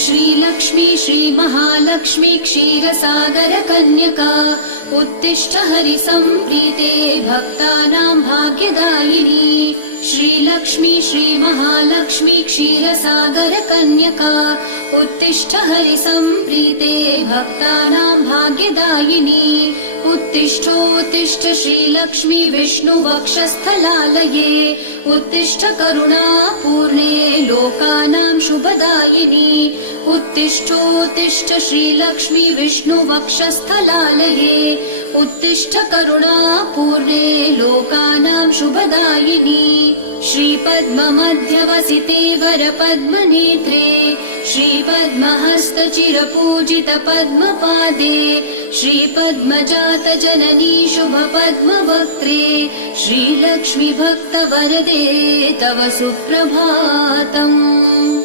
श्रीलक्ष्मी श्रीमहालक्ष्मी क्षीरसागर कन्यका उत्तिष्ठ हरिसम्प्रीते भक्तानां भाग्यदायिनी। श्रीलक्ष्मी श्रीमहालक्ष्मी क्षीरसागर कन्यका उत्तिष्ठ हरिसम्प्रीते भक्तानां भाग्यदायिनी। उत्तिष्ठोत्तिष्ठ श्रीलक्ष्मी विष्णुवक्षस्थलालये उत्तिष्ठ करुणापूर्णे लोकानां शुभदायिनी। उत्तिष्ठोत्तिष्ठ श्रीलक्ष्मी विष्णुवक्षस्थलालये उत्तिष्ठ करुणापूर्णे लोकानां शुभदायिनी। श्रीपद्ममध्यवसिते वरपद्मनेत्रे श्रीपद्महस्तचिरपूजित पद्मपादे श्रीपद्मजात जननी शुभपद्मवक्त्रे श्रीलक्ष्मी भक्तवरदे तव सुप्रभातम्।